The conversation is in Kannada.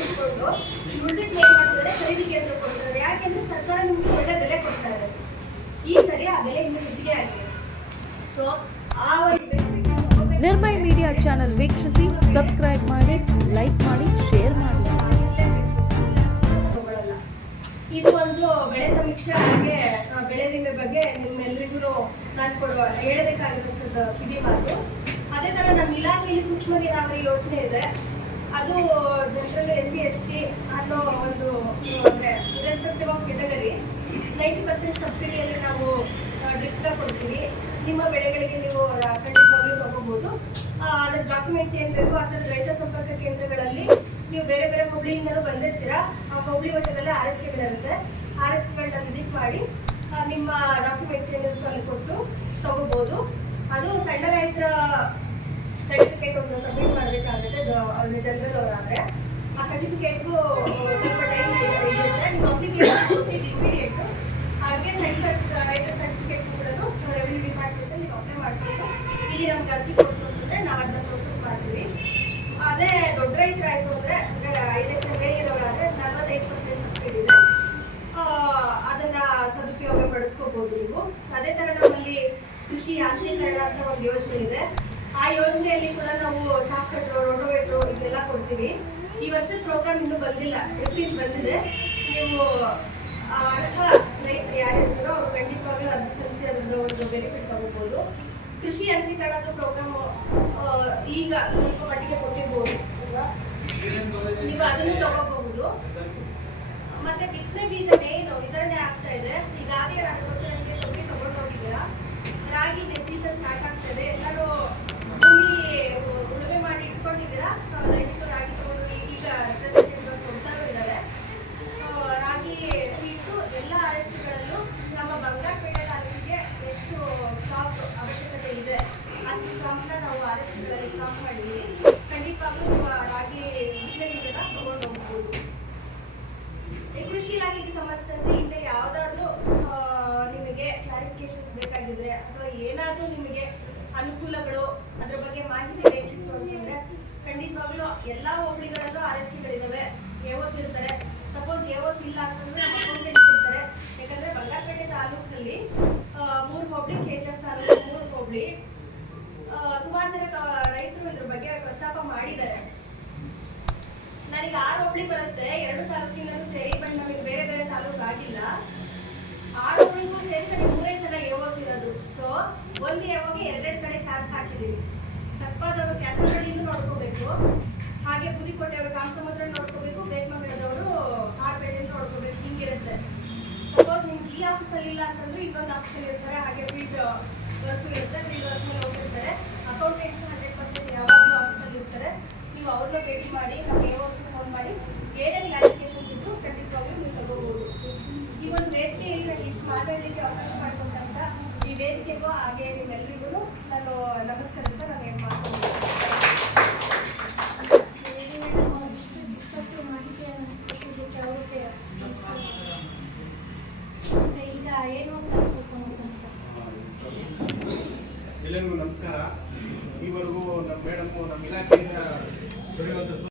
ಇಟ್ಕೊಂಡು ಉಳಿದಿದ್ದು ಏನು ಮಾಡ್ತಾರೆ ಖರೀದಿ ಕೇಂದ್ರ ಕೊಡ್ತಾರೆ. ಯಾಕೆಂದ್ರೆ ಸರ್ಕಾರ ನಿಮ್ಗೆ ಒಳ್ಳೆ ಬೆಲೆ ಕೊಡ್ತಾರೆ ಈ ಸರಿ ಆ ಬೆಲೆ ಇನ್ನೂ ಹೆಚ್ಚಿಗೆ ಆಗಿದೆ. ಸೊ ಆ ಒಂದು ನಿರ್ಮಯ್ ಮೀಡಿಯಾ ಚಾನೆಲ್ ವೀಕ್ಷಿಸಿ ಸಬ್ಸ್ಕ್ರೈಬ್ ಮಾಡಿ ಲೈಕ್ ಮಾಡಿ ಶೇರ್ ಮಾಡಿ. ಇದು ಒಂದು ಬೆಳೆ ಸಮೀಕ್ಷೆ ಹಾಗೆ ಬೆಳೆ ವಿಮೆ ಬಗ್ಗೆ ನಿಮ್ಮೆಲ್ಲರಿಗೂ ನಾನು ಕೊಡುವ ಹೇಳಬೇಕಾಗಿರುವಂಥದ್ದು ಕಿವಿ ಮಾತು. ಅದೇ ಥರ ನಮ್ಮ ಇಲಾಖೆಯಲ್ಲಿ ಸೂಕ್ಷ್ಮ ನೀರಾವರಿ ಯೋಜನೆ ಇದೆ? ಅದು general S C S T ಅನ್ನೋ ಒಂದು, ಅಂದರೆ irrespective of category ninety percent ಸಬ್ಸಿಡಿಯಲ್ಲಿ ನಾವು ಡ್ರಿಫ್ಟ್ನ ಕೊಡ್ತೀವಿ. ನಿಮ್ಮ ಬೆಳೆಗಳಿಗೆ ನೀವು ಖಂಡಿತವಾಗ್ಲೂ ತಗೋಬೋದು. ಅದರ ಡಾಕ್ಯುಮೆಂಟ್ಸ್ ಏನು ಬೇಕು ಅದರ ರೈತ ಸಂಪರ್ಕ ಕೇಂದ್ರಗಳಲ್ಲಿ ನೀವು ಬೇರೆ ಬೇರೆ ಹುಬ್ಳಿಯಿಂದಲೂ ಬಂದಿರ್ತೀರಾ? ಆ ಹುಬ್ಳಿ ವಶದಲ್ಲೇ ಆರ್ ಎಸ್ ಕೆಗಳಿರುತ್ತೆ ಆರ್ ಎಸ್ ಕೆಗಳನ್ನ ವಿಸಿಟ್ ಮಾಡಿ ನಿಮ್ಮ ಡಾಕ್ಯುಮೆಂಟ್ಸ್ ಏನಿರುತ್ತೋ ಅಲ್ಲಿ ಕೊಟ್ಟು ತಗೋಬೋದು. ಅದು ಸಣ್ಣ ರೈತರ ಸಬ್ಮಿಟ್ ಮಾಡಬೇಕಾಗುತ್ತೆ. ಅವ್ರಿಗೆ ಜನರಲ್ ಅವರಾದರೆ ಆ ಸರ್ಟಿಫಿಕೇಟ್ಗೂ ಸ್ವಲ್ಪ ಟೈಮ್ ಇರುತ್ತೆ ನಿಮ್ಮ ಅಪ್ಲಿಕೇಶನ್ ಇದು ಇಮಿಡಿಯೇಟ್ ಹಾಗೆ ಸಣ್ಣ ರೈತರ ಸರ್ಟಿಫಿಕೇಟ್ ಕೂಡ ರೆವಿನ್ಯೂ ಡಿಪಾರ್ಟ್ಮೆಂಟಲ್ಲಿ ನೀವು ಅಪ್ಲೈ ಮಾಡ್ಕೊಂಡು ಇಲ್ಲಿ ನಮ್ಗೆ ಅರ್ಜಿ ಕೊಟ್ಟು ಅಂತಂದರೆ ನಾವು ಅದನ್ನ ಪ್ರೋಸೆಸ್ ಮಾಡ್ತೀವಿ. ಅದೇ ದೊಡ್ಡ ರೈತರಾಯ್ತು ಅಂದರೆ ಐದು ಲಕ್ಷ ಮೇಲೆ ಇರೋರಾದ್ರೆ ನಲವತ್ತೈದು ಪರ್ಸೆಂಟ್ ಸಬ್ಸಿಡಿ ಇದೆ. ಅದನ್ನ ಸದುಪಯೋಗ ಪಡಿಸ್ಕೋಬೋದು ನೀವು. ಅದೇ ಥರ ನಮ್ಮಲ್ಲಿ ಕೃಷಿ ಯಾಂತ್ರೀಕರಣ ಅಂತ ಒಂದು ಯೋಜನೆ ಇದೆ. ಆ ಯೋಜನೆಯಲ್ಲಿ ಕೂಡ ನಾವು ಚಾಕ್ಲೆಟ್ರು ರೋಟೋವೇಟ್ರು ಇದೆಲ್ಲ ಕೊಡ್ತೀವಿ. ಈ ವರ್ಷದ ಪ್ರೋಗ್ರಾಮ್ ಇನ್ನೂ ಬಂದಿಲ್ಲ. ಏಪ್ರಿಲ್ ಬಂದಿದೆ. ನೀವು ಅರ್ಹ ರೈತರು ಯಾರಿರ್ತಾರೋ ಅವರು ಖಂಡಿತವಾಗ್ಲೂ ಅರ್ಜಿ ಸಲ್ಲಿಸಿ ಅದರ ಒಂದು ಬೆನಿಫಿಟ್ ತಗೋಬೋದು. ಕೃಷಿ ಯಾಂತ್ರೀಕರಣದ ಪ್ರೋಗ್ರಾಮ್ ಈಗ ಸ್ವಲ್ಪ ಮಟ್ಟಿಗೆ ಕೊಟ್ಟಿರ್ಬೋದು. ನೀವು ಅದನ್ನು ತಗೋಬಹುದು ಕ್ಲಾರಿಫಿಕೇಶನ್ಸ್ ಬೇಕಾಗಿದ್ರೆ ಅಥವಾ ಏನಾದರೂ ನಿಮಗೆ ಅನುಕೂಲಗಳು ಅದ್ರ ಬಗ್ಗೆ ಮಾಹಿತಿ ಬೇಕಿತ್ತು ಅಂತಂದ್ರೆ ಖಂಡಿತವಾಗ್ಲೂ ಎಲ್ಲ ಹೋಬಳಿಗಳಲ್ಲೂ ಆರ್ ಎಸ್ ಪಿಗಳಿದ್ದಾವೆ ಇರ್ತಾರೆ. ಸಪೋಸ್ ಎಒಸ್ ಇಲ್ಲ ಅಂತಂದ್ರೆ ನಮ್ಮ ಅಕೌಂಟೆಂಟ್ಸ್ ಇರ್ತಾರೆ. ಯಾಕಂದ್ರೆ ಬಂಗಾರಪೇಟೆ ತಾಲೂಕಲ್ಲಿ ಮೂರು ಹೋಬಳಿ ಕೆ ಜಿ ಎಫ್ ತಾಲೂಕು ಮೂರು ಹೋಬಳಿ. ಸುಮಾರು ಜನ ರೈತರು ಇದ್ರ ಬಗ್ಗೆ ಪ್ರಸ್ತಾಪ ಮಾಡಿದ್ದಾರೆ. ನನಗೆ ಆರು ಹೋಬಳಿ ಬರುತ್ತೆ. ಎರಡು ತಾಲೂಕಿನಲ್ಲೂ ಸೇರಿ, ಬಟ್ ನಮಗೆ ಬೇರೆ ಬೇರೆ ತಾಲೂಕು ಆಗಿಲ್ಲ. ಆರು ಹೋಬಳಿಗೂ ಸೇರಿ ನನಗೆ ಮೂರೇ ಜನ ಎವೋಸ್ ಇರೋದು ಸೊ ಒಂದು ಎವೋಗೆ ಎರಡೆರಡು ಕಡೆ ಚಾರ್ಜ್ ಹಾಕಿದ್ದೀವಿ. ಕಸ್ಬಾದ್ ಅವರು ಕ್ಯಾಸರಹಳ್ಳಿನೂ ನೋಡ್ಕೋಬೇಕು. ಹಾಗೆ ಬುದಿಕೋಟೆ ಅವರು ಕಾಮಸಮುದ್ರ ನೋಡ್ಕೋಬೇಕು. ಬೇಕಮಂಗಲದವರು ಸಾರ್ಪೇಟೆ ನೋಡ್ಕೋಬೇಕು. ಹಿಂಗಿರುತ್ತೆ. ಸಪೋಸ್ ನಿಮ್ಗೆ ಈ ಆಫೀಸಲ್ಲಿ ಇಲ್ಲ ಅಂತಂದ್ರೆ ಇನ್ನೊಂದು ಆಫೀಸಲ್ಲಿ ಇರ್ತಾರೆ. ಹಾಗೆ ಫೀಲ್ಡ್ ವರ್ಕು ಇರುತ್ತೆ. ಫೀಲ್ಡ್ ವರ್ಕ್ ಮೇಲೆ ಹೋಗಿರ್ತಾರೆ ಅಕೌಂಟೆಂಟ್ಸ್ ಹಂಡ್ರೆಡ್ ಪರ್ಸೆಂಟ್ ಯಾವಾಗಲೂ ಆಫೀಸಲ್ಲಿ ಇರ್ತಾರೆ. ನೀವು ಅವ್ರನ್ನ ಭೇಟಿ ಮಾಡಿ, ನಮ್ಗೆ ಎ ಫೋನ್ ಮಾಡಿ. ಏನೇನು ಕ್ಲಾರಿಫಿಕೇಶನ್ಸ್ ಇದ್ರು ಖಂಡಿತವಾಗ್ಲೂ ನೀವು ತಗೋಬಹುದು ಈ ಒಂದು ವೇದಿಕೆಯಲ್ಲಿ ಇಷ್ಟು ಮಾತಾಡಲಿಕ್ಕೆ ವೇದಿಕೆಗೂ ಹಾಗೆ ನಿಮ್ಮೆಲ್ಲರಿಗೂ ನಾನು ನಮಸ್ಕರಿಸ್ತಾ ನಾನು ಏನು ಮಾಡ್ತೀನಿ? ಈಗ ಏನು ಎಲ್ಲರಿಗೂ ನಮಸ್ಕಾರ. ಈವರೆಗೂ ನಮ್ಮ ಮೇಡಮ್ ನಮ್ಮ ಇಲಾಖೆಯಿಂದ ದೊರೆಯುವಂಥ